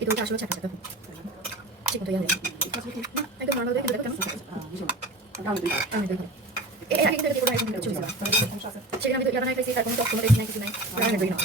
এই দইটা আসলে ছাকা ছাকা ঠিক মতো ইয়া হয়ে একদম নর্মাল দই দেখো কেমন আমি দেখো এই আগে কিন্তু কোনো আইটেম চলে যাবে সেখানে আমি তো ইয়া বানাই খাইছি তার কোনো তথ্য নেই কিছু নাই রান্না দই না